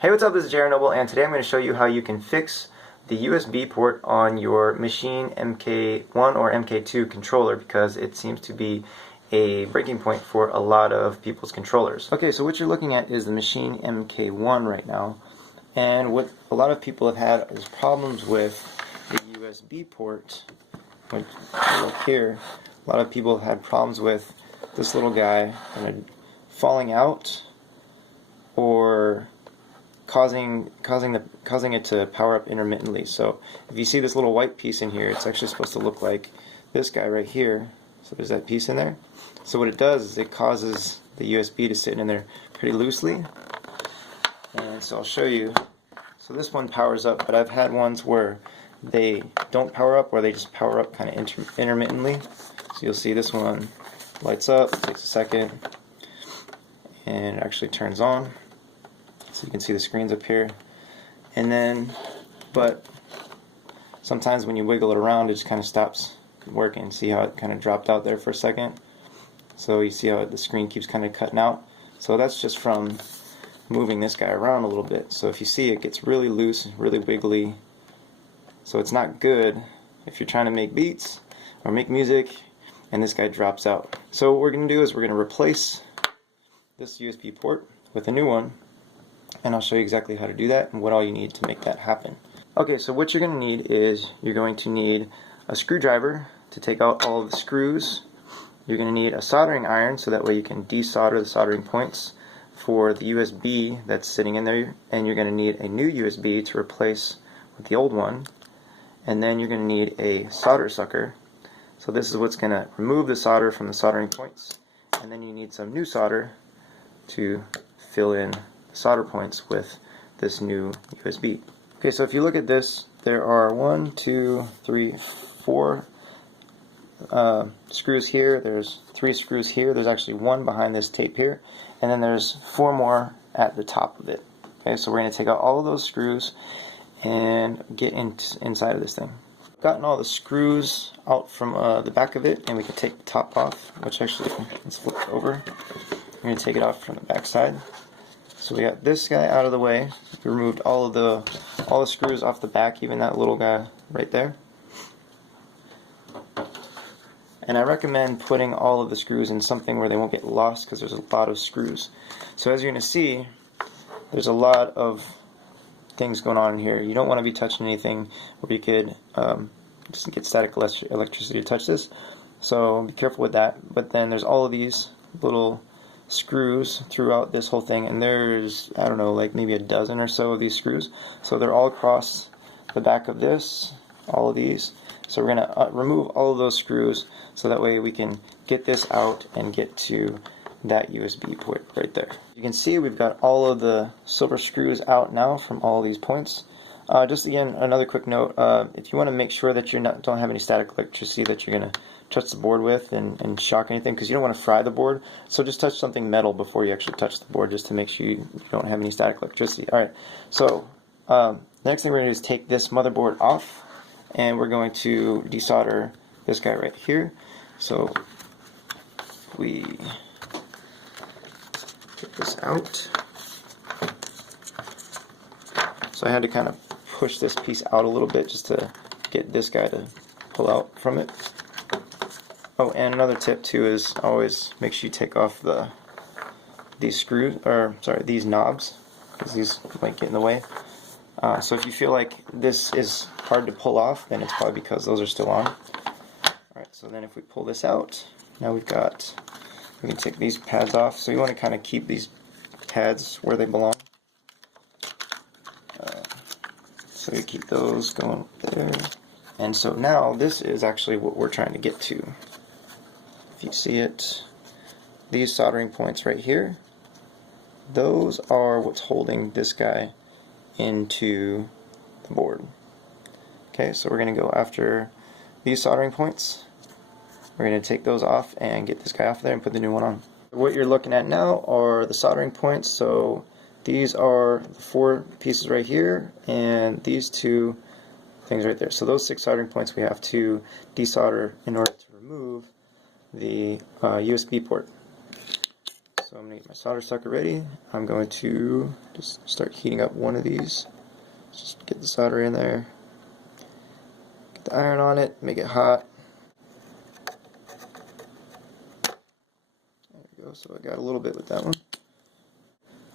Hey, what's up? This is Jared Noble, and today I'm going to show you how you can fix the USB port on your Maschine MK1 or MK2 controller, because it seems to be a breaking point for a lot of people's controllers. Okay, so what you're looking at is the Maschine MK1 right now, and what a lot of people have had is problems with the USB port. When you look here, a lot of people have had problems with this little guy kind of falling out or causing it to power up intermittently. So if you see this little white piece in here, it's actually supposed to look like this guy right here. So there's that piece in there. So what it does is it causes the USB to sit in there pretty loosely. And so I'll show you. So this one powers up, but I've had ones where they don't power up, or they just power up kind of intermittently. So you'll see this one lights up, it takes a second, and it actually turns on. So you can see the screens up here, and then, but sometimes when you wiggle it around, it just kind of stops working. See how it kind of dropped out there for a second? So you see how the screen keeps kind of cutting out? So that's just from moving this guy around a little bit. So if you see, it gets really loose, really wiggly. So it's not good if you're trying to make beats or make music and this guy drops out. So what we're going to do is we're going to replace this USB port with a new one, and I'll show you exactly how to do that and what all you need to make that happen. Okay, so what you're going to need is you're going to need a screwdriver to take out all of the screws. You're going to need a soldering iron, so that way you can desolder the soldering points for the USB that's sitting in there, and you're going to need a new USB to replace with the old one. And then you're going to need a solder sucker. So this is what's going to remove the solder from the soldering points. And then you need some new solder to fill in the solder points with this new USB. Okay, so if you look at this, there are 1, 2, 3, 4 screws here. There's 3 screws here. There's actually 1 behind this tape here. And then there's 4 more at the top of it. Okay, so we're going to take out all of those screws and get inside of this thing. Gotten all the screws out from the back of it, and we can take the top off, which actually, let's flip it over. We're going to take it off from the back side. So we got this guy out of the way. We removed all the screws off the back, even that little guy right there. And I recommend putting all of the screws in something where they won't get lost, because there's a lot of screws. So as you're going to see, there's a lot of things going on in here. You don't want to be touching anything where you could just get static electricity to touch this. So be careful with that. But then there's all of these little screws throughout this whole thing, and there's, I don't know, like maybe a dozen or so of these screws. So they're all across the back of this, all of these. So we're going to remove all of those screws, so that way we can get this out and get to that USB port right there. You can see we've got all of the silver screws out now from all these points. Just again, another quick note, if you want to make sure that you don't have any static electricity that you're going to touch the board with and shock anything, because you don't want to fry the board, so just touch something metal before you actually touch the board, just to make sure you don't have any static electricity. Alright, so the next thing we're going to do is take this motherboard off, and we're going to desolder this guy right here. So we get this out. So I had to kind of push this piece out a little bit just to get this guy to pull out from it. Oh, and another tip too is always make sure you take off these screws, or sorry, these knobs, because these might get in the way. So if you feel like this is hard to pull off, then it's probably because those are still on. Alright, so then if we pull this out, now we can take these pads off. So you want to kind of keep these pads where they belong. So you keep those going there. And so now this is actually what we're trying to get to. If you see it, these soldering points right here, those are what's holding this guy into the board. Okay, so we're going to go after these soldering points. We're going to take those off and get this guy off there and put the new one on. What you're looking at now are the soldering points. So these are the 4 pieces right here, and these 2 things right there. So those 6 soldering points we have to desolder in order to remove the USB port. So I'm going to get my solder sucker ready. I'm going to just start heating up one of these. Just get the solder in there. Get the iron on it, make it hot. There we go, so I got a little bit with that one.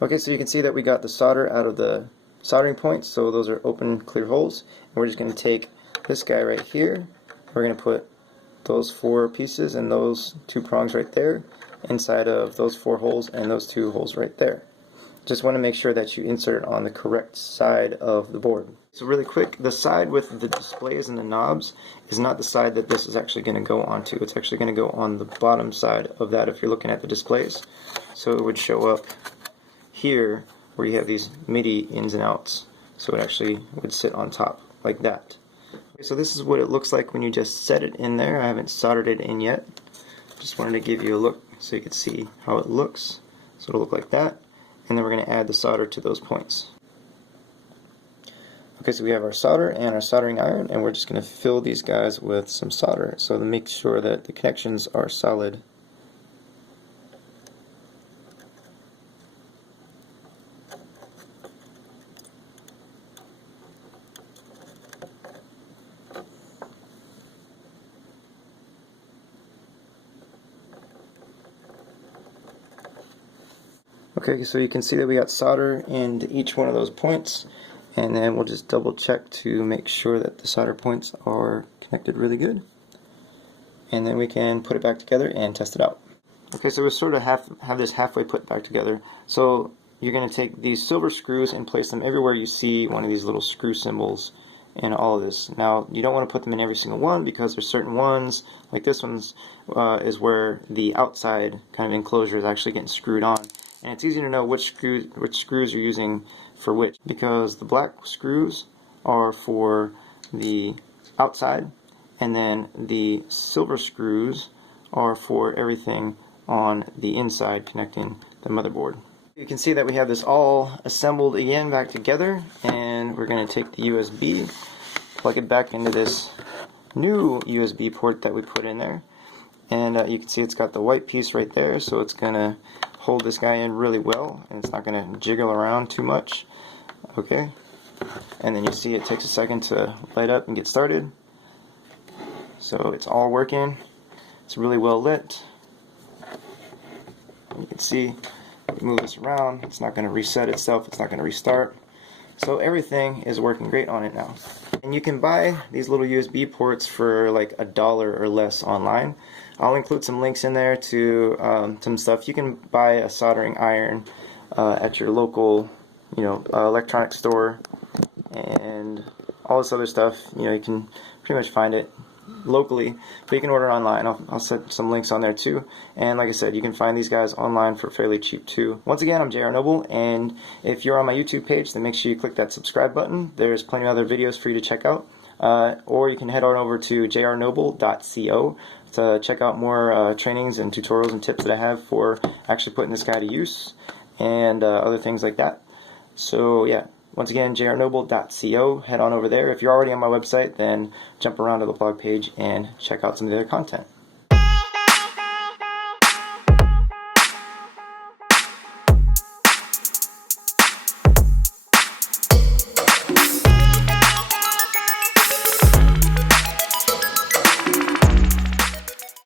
Okay, so you can see that we got the solder out of the soldering points, so those are open, clear holes. And we're just going to take this guy right here. We're going to put those 4 pieces and those 2 prongs right there inside of those 4 holes and those 2 holes right there. Just want to make sure that you insert it on the correct side of the board. So really quick, the side with the displays and the knobs is not the side that this is actually going to go onto. It's actually going to go on the bottom side of that if you're looking at the displays. So it would show up here where you have these MIDI ins and outs. So it actually would sit on top like that. Okay, so this is what it looks like when you just set it in there. I haven't soldered it in yet. Just wanted to give you a look so you could see how it looks. So it'll look like that. And then we're going to add the solder to those points. Okay, so we have our solder and our soldering iron, and we're just going to fill these guys with some solder so to make sure that the connections are solid. Okay, so you can see that we got solder into each one of those points, and then we'll just double check to make sure that the solder points are connected really good, and then we can put it back together and test it out. Okay, so we sort of have this halfway put back together. So you're going to take these silver screws and place them everywhere you see one of these little screw symbols in all of this. Now, you don't want to put them in every single one because there's certain ones, like this one's is where the outside kind of enclosure is actually getting screwed on. And it's easy to know which screws you're using for which, because the black screws are for the outside, and then the silver screws are for everything on the inside connecting the motherboard. You can see that we have this all assembled again back together, and we're going to take the USB, plug it back into this new USB port that we put in there, and you can see it's got the white piece right there, so it's going to hold this guy in really well, and it's not going to jiggle around too much. Okay, and then you see it takes a second to light up and get started. So it's all working. It's really well lit. You can see, move this around, it's not going to reset itself, it's not going to restart. So everything is working great on it now. And you can buy these little USB ports for like $1 or less online. I'll include some links in there to some stuff. You can buy a soldering iron at your local, electronic store, and all this other stuff. You can pretty much find it locally, but you can order online. I'll set some links on there too. And like I said, you can find these guys online for fairly cheap too. Once again, I'm JR Noble, and if you're on my YouTube page, then make sure you click that subscribe button. There's plenty of other videos for you to check out. Or you can head on over to jrnoble.co to check out more trainings and tutorials and tips that I have for actually putting this guy to use, and other things like that. So yeah, once again, jrnoble.co, head on over there. If you're already on my website, then jump around to the blog page and check out some of the other content.